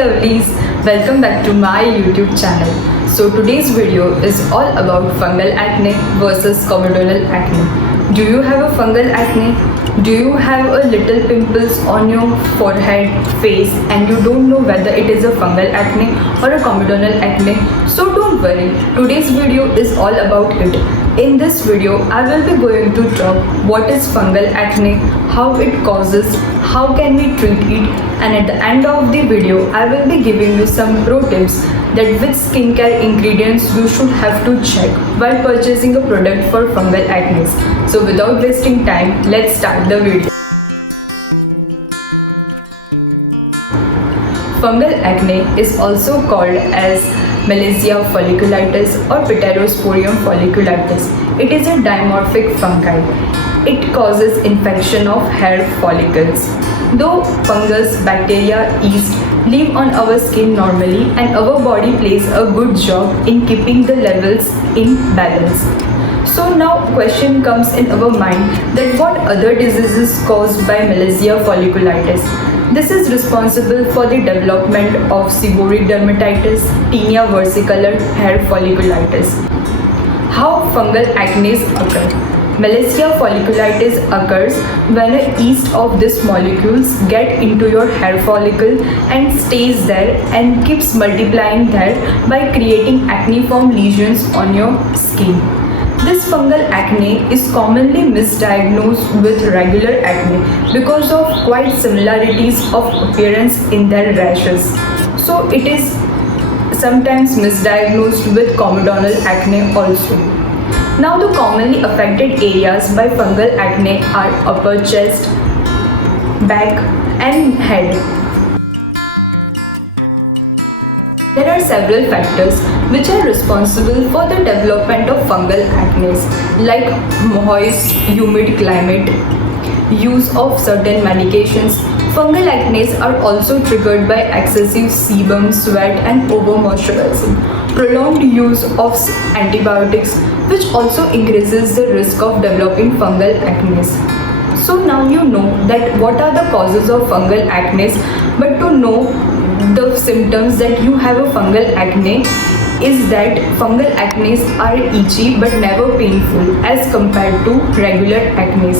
lovelies, welcome back to my YouTube channel. So today's video is all about fungal acne versus comedonal acne. Do you have a fungal acne? Do you have a little pimples on your forehead, face and you don't know whether it is a fungal acne or a comedonal acne? So don't worry, today's video is all about it. In this video, I will be going to talk what is fungal acne, how it causes, how can we treat it, and at the end of the video, I will be giving you some pro tips that which skincare ingredients you should have to check while purchasing a product for fungal acne. So without wasting time, let's start the video. Fungal acne is also called as Malassezia folliculitis or Pityrosporium folliculitis. It is a dimorphic fungi. It causes infection of hair follicles. Though fungus, bacteria, yeast live on our skin normally and our body plays a good job in keeping the levels in balance. So now question comes in our mind that what other diseases caused by Malassezia folliculitis? This is responsible for the development of seborrheic dermatitis, tinea versicolor, hair folliculitis. How fungal acne occur? Malassezia folliculitis occurs when a yeast of these molecules get into your hair follicle and stays there and keeps multiplying there by creating acneiform lesions on your skin. This fungal acne is commonly misdiagnosed with regular acne because of quite similarities of appearance in their rashes. So it is sometimes misdiagnosed with comedonal acne also. Now the commonly affected areas by fungal acne are upper chest, back and head. There are several factors which are responsible for the development of fungal acne like moist, humid climate, use of certain medications. Fungal acne are also triggered by excessive sebum, sweat and over-moisturizing. Prolonged use of antibiotics which also increases the risk of developing fungal acne. So now you know that what are the causes of fungal acne, but to know the symptoms that you have a fungal acne is that fungal acne are itchy but never painful as compared to regular acne.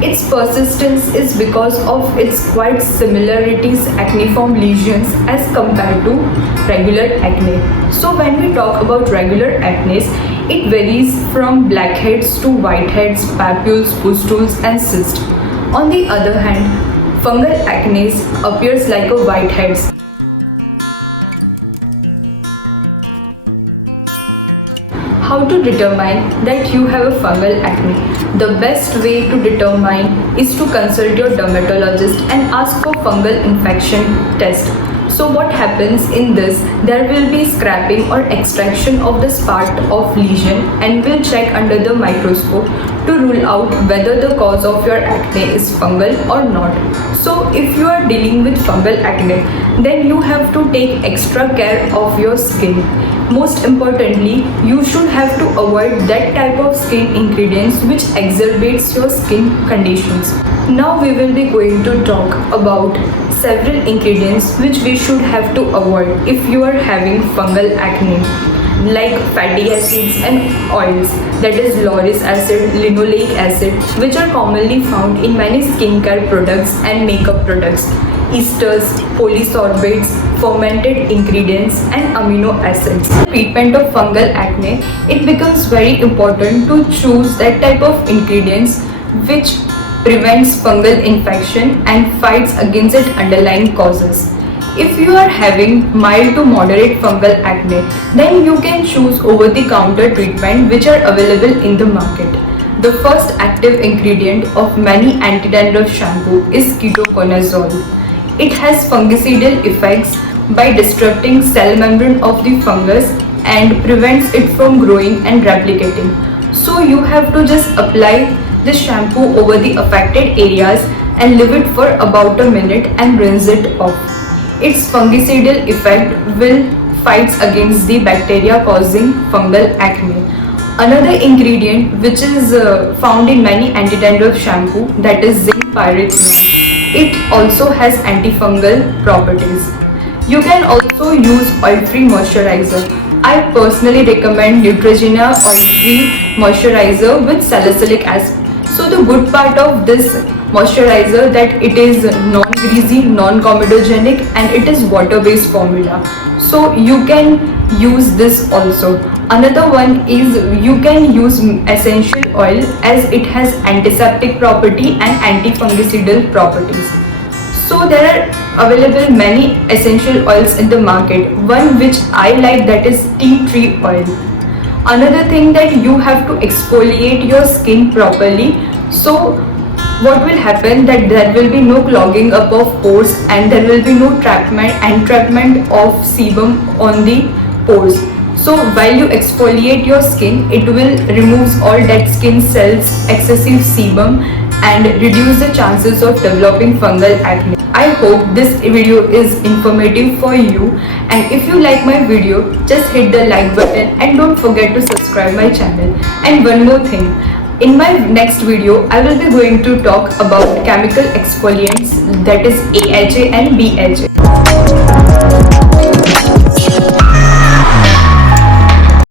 Its persistence is because of its quite similarities acneiform lesions as compared to regular acne. So when we talk about regular acne, it varies from blackheads to whiteheads, papules, pustules and cysts. On the other hand, fungal acne appears like a whiteheads. How to determine that you have a fungal acne? The best way to determine is to consult your dermatologist and ask for fungal infection test. So what happens in this, there will be scraping or extraction of this part of lesion and we'll check under the microscope to rule out whether the cause of your acne is fungal or not. So if you are dealing with fungal acne, then you have to take extra care of your skin. Most importantly, you should have to avoid that type of skin ingredients which exacerbates your skin conditions. Now we will be going to talk about several ingredients which we should have to avoid if you are having fungal acne, like fatty acids and oils, that is lauric acid, linoleic acid, which are commonly found in many skincare products and makeup products, esters, polysorbates, fermented ingredients and amino acids. Treatment of fungal acne, it becomes very important to choose that type of ingredients which prevents fungal infection and fights against its underlying causes. If you are having mild to moderate fungal acne, then you can choose over-the-counter treatment which are available in the market. The first active ingredient of many anti-dandruff shampoo is ketoconazole. It has fungicidal effects by disrupting cell membrane of the fungus and prevents it from growing and replicating. So you have to just apply the shampoo over the affected areas and leave it for about a minute and rinse it off. Its fungicidal effect will fight against the bacteria causing fungal acne. Another ingredient which is found in many anti-dandruff shampoo, that is zinc pyrithinol. It also has antifungal properties. You can also use oil-free moisturizer. I personally recommend Neutrogena oil-free moisturizer with salicylic acid. So the good part of this moisturizer that it is non-greasy, non-comedogenic, and it is water-based formula. So you can use this also. Another one is you can use essential oil as it has antiseptic property and antifungicidal properties. So there are available many essential oils in the market. One which I like, that is tea tree oil. Another thing that you have to exfoliate your skin properly. So what will happen that there will be no clogging up of pores and there will be no entrapment of sebum on the pores. So while you exfoliate your skin, it will remove all dead skin cells, excessive sebum, and reduce the chances of developing fungal acne. I hope this video is informative for you, and if you like my video, just hit the like button and don't forget to subscribe my channel. And one more thing, in my next video, I will be going to talk about chemical exfoliants, that is AHA and BHA.